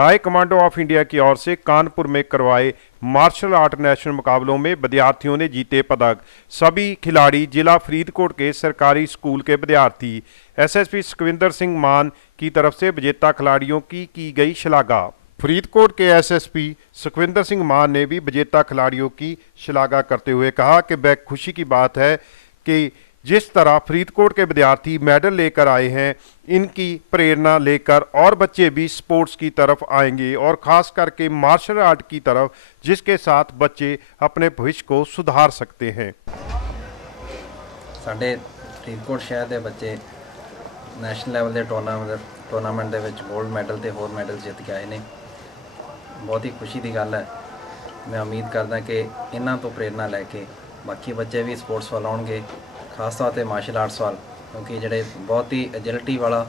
ताई commando of India की ओर से कानपुर में करवाए मार्शल आर्ट नेशनल मुकाबलों में विद्यार्थियों ने जीते पदक। सभी खिलाड़ी जिला फरीदकोट के सरकारी स्कूल के विद्यार्थी। एसएसपी सुखविंदर सिंह मान की तरफ से विजेता खिलाड़ियों की गई श्लाघा। फरीदकोट के एसएसपी सुखविंदर सिंह मान ने भी विजेता खिलाड़ियों की श्लाघा करते हुए कहा कि वह खुशी की बात है कि जिस तरह फरीदकोट के विद्यार्थी मेडल लेकर आए हैं, इनकी प्रेरणा लेकर और बच्चे भी स्पोर्ट्स की तरफ आएंगे और खास करके मार्शल आर्ट की तरफ, जिसके साथ बच्चे अपने भविष्य को सुधार सकते हैं। साडे फरीदकोट शहर के बच्चे नैशनल लेवल के टूर्नामेंट के गोल्ड मैडल ते होर मैडल जित के आए हैं। बहुत ही खुशी की गल है। मैं उम्मीद करदा कि इन्हां तो प्रेरणा लैके बाकी बच्चे भी स्पोर्ट्स वाल आउणगे, खास तौर पर मार्शल आर्ट्स वाल, क्योंकि जिहड़े बहुत ही एजिलिटी वाला,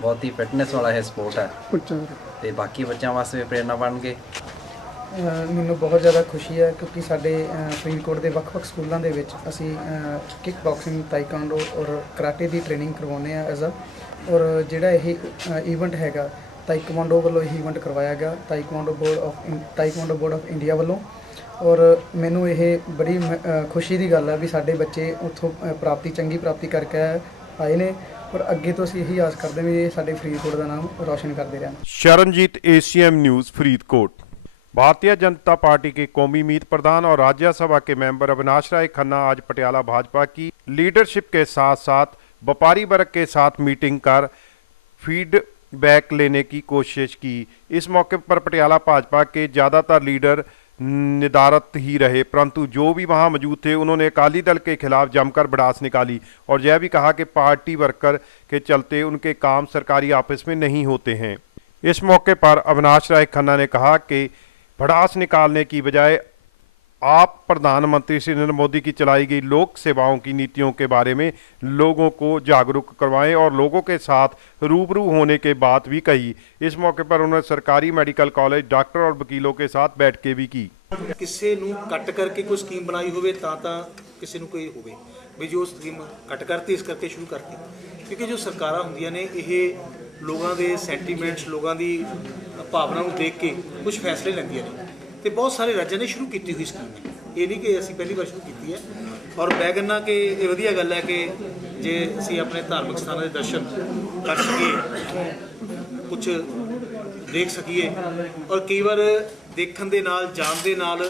बहुत ही फिटनेस वाला यह स्पोर्ट है तो बाकी बच्चों वास्ते भी प्रेरणा बन गए। मैनू बहुत ज़्यादा खुशी है क्योंकि साडे फरीदकोट के ਵੱਖ-ਵੱਖ स्कूलों के असी किक बॉक्सिंग, ताइक्वांडो और कराटे की ट्रेनिंग करवाने एज और जिहड़ा यह ईवेंट हैगा ताइक्वांडो वालों यह ईवेंट करवाया गया ताइक्वांडो बोर्ड ऑफ इंडिया वालों। और मैनू ये बड़ी खुशी की गल है भी साडे बच्चे उत्थों चंगी प्राप्ति करके आए ने और अगे तो असीं यही आस करते हैं भी साडे फरीदकोट का नाम रोशन करते रहन। Sharanjit, ACM news, Faridkot. Bharatiya Janata party के कौमी मीत प्रधान और राज्यसभा के मेंबर अविनाश राय खन्ना आज पटियाला भाजपा की लीडरशिप के साथ साथ व्यापारी वर्ग के साथ मीटिंग कर फीडबैक लेने की कोशिश की। इस मौके पर पटियाला भाजपा के ज़्यादातर लीडर निदारत ही रहे, परंतु जो भी वहां मौजूद थे उन्होंने अकाली दल के खिलाफ जमकर भड़ास निकाली और यह भी कहा कि पार्टी वर्कर के चलते उनके काम सरकारी ऑफिस में नहीं होते हैं। इस मौके पर अविनाश राय खन्ना ने कहा कि भड़ास निकालने की बजाय आप प्रधानमंत्री श्री नरेंद्र मोदी की चलाई गई लोक सेवाओं की नीतियों के बारे में लोगों को जागरूक करवाएं और लोगों के साथ रूबरू होने के बात भी कही। इस मौके पर उन्होंने सरकारी मेडिकल कॉलेज, डॉक्टर और वकीलों के साथ बैठकें भी की। किसी नूं कट करके कोई स्कीम बनाई होवे तां किसी नूं कोई होवे भी जो स्कीम कट करती इस करके शुरू करती, क्योंकि जो सरकारां हुंदियां ने ये लोगों के सैंटीमेंट्स, लोगों की भावना को देख के कुछ फैसले लैंदियां ने तो बहुत सारे राज्यों ने शुरू की हुई स्कीम है। ये नहीं कि असी पहली बार शुरू की है और मैं कहना कि ये वधिया गल है कि जे असी अपने धार्मिक स्थानों के दर्शन कर सकीए, कुछ देख सकीए और कई बार देखने के नाल जान दे नाल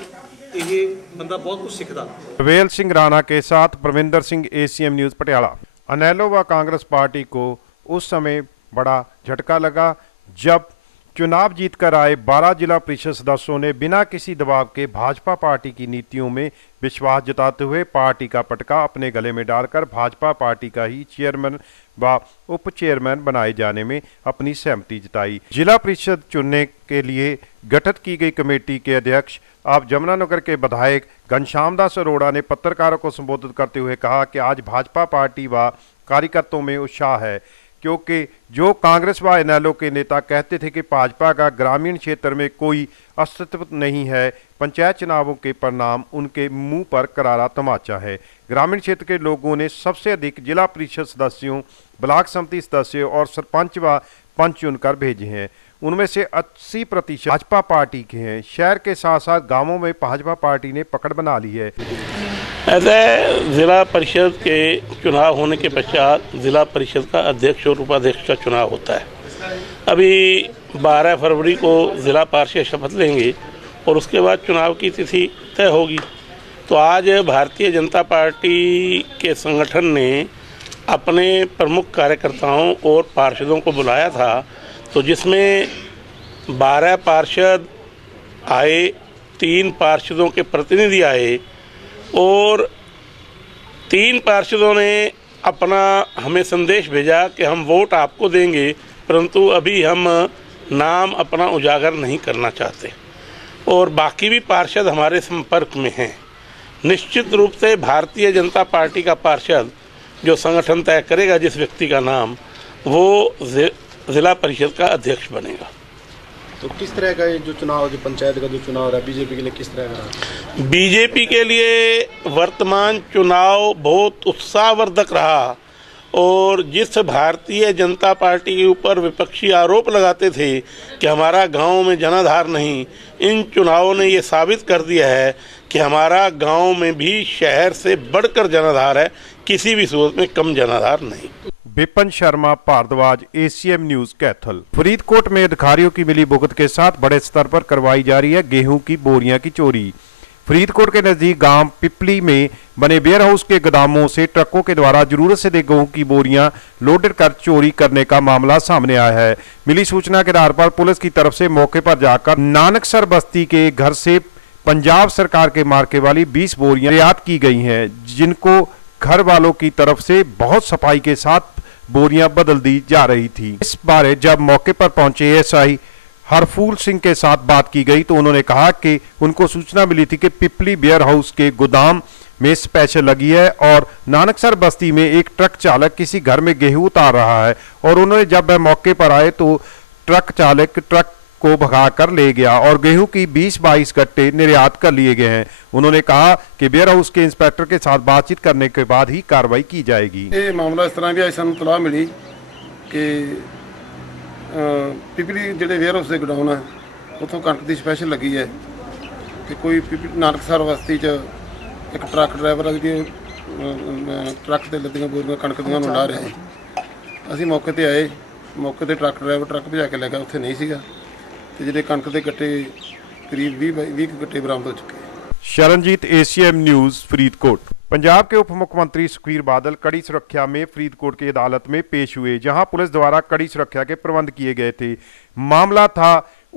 ये बंदा बहुत कुछ सीखता। रवेल सिंह राणा के साथ परविंदर सिंह, एसीएम न्यूज़, पटियाला। इनेलो व कांग्रेस पार्टी को उस समय बड़ा झटका लगा जब चुनाव जीतकर आए 12 जिला परिषद सदस्यों ने बिना किसी दबाव के भाजपा पार्टी की नीतियों में विश्वास जताते हुए पार्टी का पटका अपने गले में डालकर भाजपा पार्टी का ही चेयरमैन व उप चेयरमैन बनाए जाने में अपनी सहमति जताई। जिला परिषद चुनने के लिए गठित की गई कमेटी के अध्यक्ष अब जमुनानगर के विधायक घनश्याम दास अरोड़ा ने पत्रकारों को संबोधित करते हुए कहा कि आज भाजपा पार्टी व कार्यकर्ताओं में उत्साह है, क्योंकि जो कांग्रेस व इनेलो के नेता कहते थे कि भाजपा का ग्रामीण क्षेत्र में कोई अस्तित्व नहीं है, पंचायत चुनावों के परिणाम उनके मुंह पर करारा तमाचा है। ग्रामीण क्षेत्र के लोगों ने सबसे अधिक जिला परिषद सदस्यों, ब्लॉक समिति सदस्यों और सरपंच व पंच चुनकर भेजे हैं। उनमें से 80% भाजपा पार्टी के हैं। शहर के साथ साथ गांवों में भाजपा पार्टी ने पकड़ बना ली है। ऐसे जिला परिषद के चुनाव होने के पश्चात जिला परिषद का अध्यक्ष और उपाध्यक्ष का चुनाव होता है। अभी 12 फरवरी को जिला पार्षद शपथ लेंगे और उसके बाद चुनाव की तिथि तय होगी। तो आज भारतीय जनता पार्टी के संगठन ने अपने प्रमुख कार्यकर्ताओं और पार्षदों को बुलाया था, तो जिसमें 12 पार्षद आए, 3 पार्षदों के प्रतिनिधि आए और 3 पार्षदों ने अपना हमें संदेश भेजा कि हम वोट आपको देंगे, परंतु अभी हम नाम अपना उजागर नहीं करना चाहते। और बाकी भी पार्षद हमारे संपर्क में हैं। निश्चित रूप से भारतीय जनता पार्टी का पार्षद जो संगठन तय करेगा जिस व्यक्ति का नाम, वो जिला परिषद का अध्यक्ष बनेगा। तो किस तरह का ये जो चुनाव, जो पंचायत का जो चुनाव रहा बीजेपी के लिए, किस तरह का रहा? बीजेपी के लिए वर्तमान चुनाव बहुत उत्साहवर्धक रहा और जिस भारतीय जनता पार्टी के ऊपर विपक्षी आरोप लगाते थे कि हमारा गांव में जनाधार नहीं, इन चुनावों ने ये साबित कर दिया है कि हमारा गांव में भी शहर से बढ़कर जनाधार है, किसी भी सूरत में कम जनाधार नहीं। Vipin Sharma Bhardwaj, ACM news Kaithal. फरीदकोट में अधिकारियों की मिली भुगत के साथ बड़े स्तर पर करवाई जा रही है गेहूं की बोरियां की चोरी। फरीदकोट के नजदीक गांव पिपली में बने वेयर हाउस के गोदामों से ट्रकों के द्वारा जरूरत से अधिक गेहूं की बोरियां लोडेड कर चोरी करने का मामला सामने आया है। मिली सूचना के आधार पर पुलिस की तरफ से मौके पर जाकर नानकसर बस्ती के घर से पंजाब सरकार के मार्के वाली 20 बोरियां रियायत की गई हैं, जिनको घर वालों की तरफ से बहुत सफाई के साथ बोरियां बदल दी जा रही थी। इस बारे जब मौके पर पहुंचे एसआई हरफूल सिंह के साथ बात की गई तो उन्होंने कहा कि उनको सूचना मिली थी कि पिपली वेयर हाउस के गोदाम में स्पेशल लगी है और नानकसर बस्ती में एक ट्रक चालक किसी घर में गेहूं उतार रहा है, और उन्होंने जब वह मौके पर आए तो ट्रक चालक ट्रक को भगा कर ले गया और गेहूं की 20-22 गट्टे निर्यात कर लिए गए हैं। उन्होंने कहा कि वेयर हाउस के इंस्पेक्टर के साथ बातचीत करने के बाद ही कार्रवाई की जाएगी। ये मामला इस तरह भी आज सानू तलाह मिली कि पिपली ਜਿਹੜੇ ਵੇਅਰ ਹਾਊਸ ਦੇ ਗਡਾਊਨ ਹੈ ਉੱਥੋਂ ਕਣਕ ਦੀ ਸਪੈਸ਼ਲ ਲੱਗੀ ਹੈ ਤੇ ਕੋਈ ਨਾਨਕਸਰ ਬਸਤੀ 'ਚ ਇੱਕ ਟਰੱਕ ਡਰਾਈਵਰ ਆ ਜਿਹੜੀ ਟਰੱਕ ਤੇ ਲੱਦੀਆਂ ਬੋਰੀਆਂ ਕਣਕ ਦੀਆਂ ਨੂੰ ਲਾ ਰਿਹਾ ਹੈ। ਅਸੀਂ ਮੌਕੇ ਤੇ ਆਏ, ਮੌਕੇ ਤੇ ਟਰੱਕ ਡਰਾਈਵਰ ਟਰੱਕ ਭਜਾ ਕੇ ਲੈ ਗਿਆ, ਉੱਥੇ ਨਹੀਂ ਸੀਗਾ ਤੇ ਜਿਹੜੇ ਕਣਕ ਦੇ ਗੱਟੇ करीब 20 ਗੱਟੇ ਬਰਾਮਦ ਹੋ ਚੁੱਕੇ। Sharanjit, ACM news, Faridkot. पंजाब के उप मुख्यमंत्री सुखबीर बादल कड़ी सुरक्षा में फरीदकोट की अदालत में पेश हुए, जहां पुलिस द्वारा कड़ी सुरक्षा के प्रबंध किए गए थे। मामला था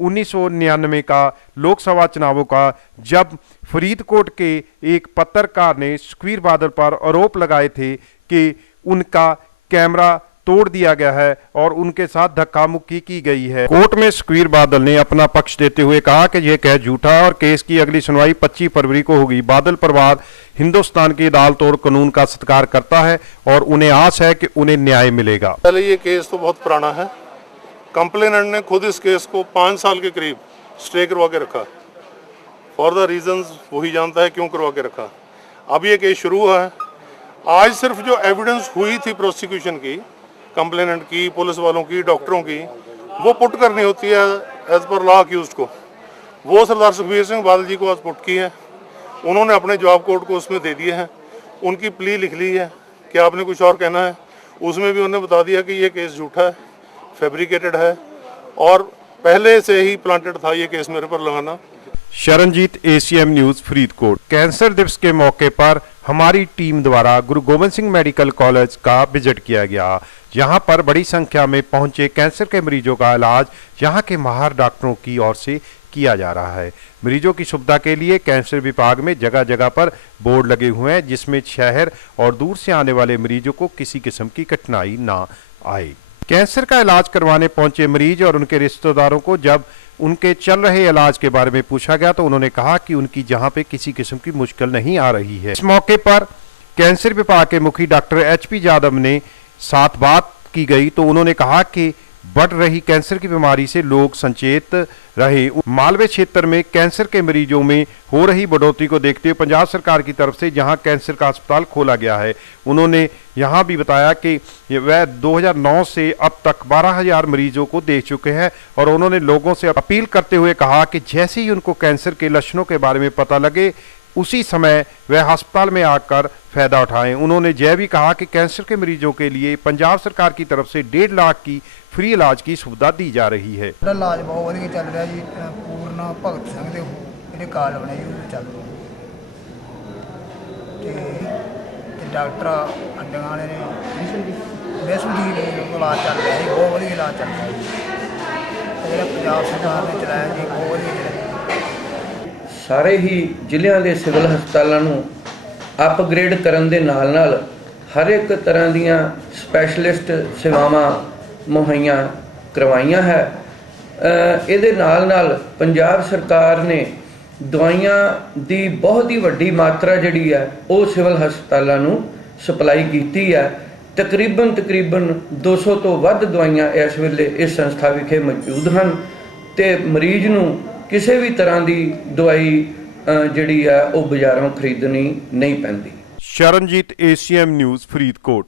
1999 का लोकसभा चुनावों का, जब फरीदकोट के एक पत्रकार ने सुखबीर बादल पर आरोप लगाए थे कि उनका कैमरा तोड़ दिया गया है और उनके साथ धक्का मुक्की की गई है। कोर्ट में सुखबीर बादल ने अपना पक्ष देते हुए कहा कि यह केस झूठा है और केस की अगली सुनवाई 25 फरवरी को होगी। बादल परिवार हिंदुस्तान की अदालत और कानून का सत्कार करता है और उन्हें आस है कि उन्हें न्याय मिलेगा। पहले ये केस तो बहुत पुराना है, कंप्लेनेंट ने खुद इस केस को 5 साल के करीब स्टे करवा के रखा, फॉर द रीजंस वही जानता है क्यों करवा के रखा। अब ये केस शुरू हुआ है। आज सिर्फ जो एविडेंस हुई थी प्रोसिक्यूशन की, कंप्लेनेंट की, पुलिस वालों की, डॉक्टरों की, वो पुट करनी होती है एज पर लॉ अक्यूज्ड को। वो सरदार सुखबीर सिंह बादल जी को आज पुट की है। उन्होंने अपने जवाब कोर्ट को उसमें दे दिए हैं, उनकी प्ली लिख ली है कि आपने कुछ और कहना है। उसमें भी उन्होंने बता दिया कि ये केस झूठा है, फैब्रिकेटेड है और पहले से ही प्लांटेड था ये केस मेरे पर लगाना। Sharanjit, ACM news, Faridkot. Cancer दिवस के मौके पर हमारी टीम द्वारा गुरु गोबिंद सिंह मेडिकल कॉलेज का विजिट किया गया। यहां पर बड़ी संख्या में पहुंचे कैंसर के मरीजों का इलाज यहां के माहिर डॉक्टरों की ओर से किया जा रहा है। मरीजों की सुविधा के लिए कैंसर विभाग में जगह जगह पर बोर्ड लगे हुए हैं, जिसमें शहर और दूर से आने वाले मरीजों को किसी किस्म की कठिनाई ना आए। कैंसर का इलाज करवाने पहुंचे मरीज और उनके रिश्तेदारों को जब उनके चल रहे इलाज के बारे में पूछा गया तो उन्होंने कहा कि उनकी जहां पे किसी किस्म की मुश्किल नहीं आ रही है। इस मौके पर कैंसर विभाग के मुखी डॉक्टर HP यादव ने साथ बात की गई तो उन्होंने कहा कि बढ़ रही कैंसर की बीमारी से लोग सचेत रहे। मालवे क्षेत्र में कैंसर के मरीजों में हो रही बढ़ोतरी को देखते हुए पंजाब सरकार की तरफ से जहां कैंसर का अस्पताल खोला गया है, उन्होंने यहां भी बताया कि वह 2009 से अब तक 12,000 मरीजों को देख चुके हैं और उन्होंने लोगों से अपील करते हुए कहा कि जैसे ही उनको कैंसर के लक्षणों के बारे में पता लगे उसी समय वह अस्पताल में आकर फायदा उठाएं। उन्होंने यह भी कहा कि कैंसर के मरीजों के लिए पंजाब सरकार की तरफ से 1.5 लाख की फ्री इलाज की सुविधा दी जा रही है। इलाज बहुत वधिया चल रहा जी। पूर्ण भगत सिंह दे ਜਿਹੜੇ ਕਾਰਡ ਬਣੇ ਜੀ ਉਹ ਚੱਲ ਰਹੇ ਤੇ ਡਾਕਟਰ ਅੰਡਿਆਂ ਵਾਲੇ ਨੇ ਵਿਸ਼ਵਜੀਤ ਦਾ ਇਲਾਜ ਚੱਲ ਰਿਹਾ ਜੀ, ਬਹੁਤ ਵਧੀਆ ਇਲਾਜ ਚੱਲ ਰਿਹਾ ਜੀ। ਜਿਹੜਾ ਪੰਜਾਬ ਸਰਕਾਰ ਨੇ ਚਲਾਇਆ ਜੀ ਬਹੁਤ ਵਧੀਆ ਚਲਾਇਆ। ਸਾਰੇ ਹੀ ਜ਼ਿਲ੍ਹਿਆਂ ਦੇ ਸਿਵਲ ਹਸਪਤਾਲਾਂ ਨੂੰ ਅਪਗ੍ਰੇਡ ਕਰਨ ਦੇ ਨਾਲ ਹਰ ਇੱਕ ਤਰ੍ਹਾਂ ਦੀਆਂ ਸਪੈਸ਼ਲਿਸਟ ਸੇਵਾਵਾਂ ਮੁਹੱਈਆ ਕਰਵਾਈਆਂ ਹੈ। ਇਹਦੇ ਨਾਲ ਪੰਜਾਬ ਸਰਕਾਰ ਨੇ ਦਵਾਈਆਂ ਦੀ ਬਹੁਤ ਹੀ ਵੱਡੀ ਮਾਤਰਾ ਜਿਹੜੀ ਹੈ ਉਹ ਸਿਵਲ ਹਸਪਤਾਲਾਂ ਨੂੰ ਸਪਲਾਈ ਕੀਤੀ ਹੈ। ਤਕਰੀਬਨ 200 ਤੋਂ ਵੱਧ ਦਵਾਈਆਂ ਇਸ ਵੇਲੇ ਇਸ ਸੰਸਥਾ ਵਿਖੇ ਮੌਜੂਦ ਹਨ ਤੇ ਮਰੀਜ਼ ਨੂੰ ਕਿਸੇ ਵੀ ਤਰ੍ਹਾਂ ਦੀ ਦਵਾਈ ਜਿਹੜੀ ਹੈ ਉਹ ਬਾਜ਼ਾਰੋਂ ਖਰੀਦਣੀ ਨਹੀਂ ਪੈਂਦੀ। Sharanjit, ACM news, Faridkot.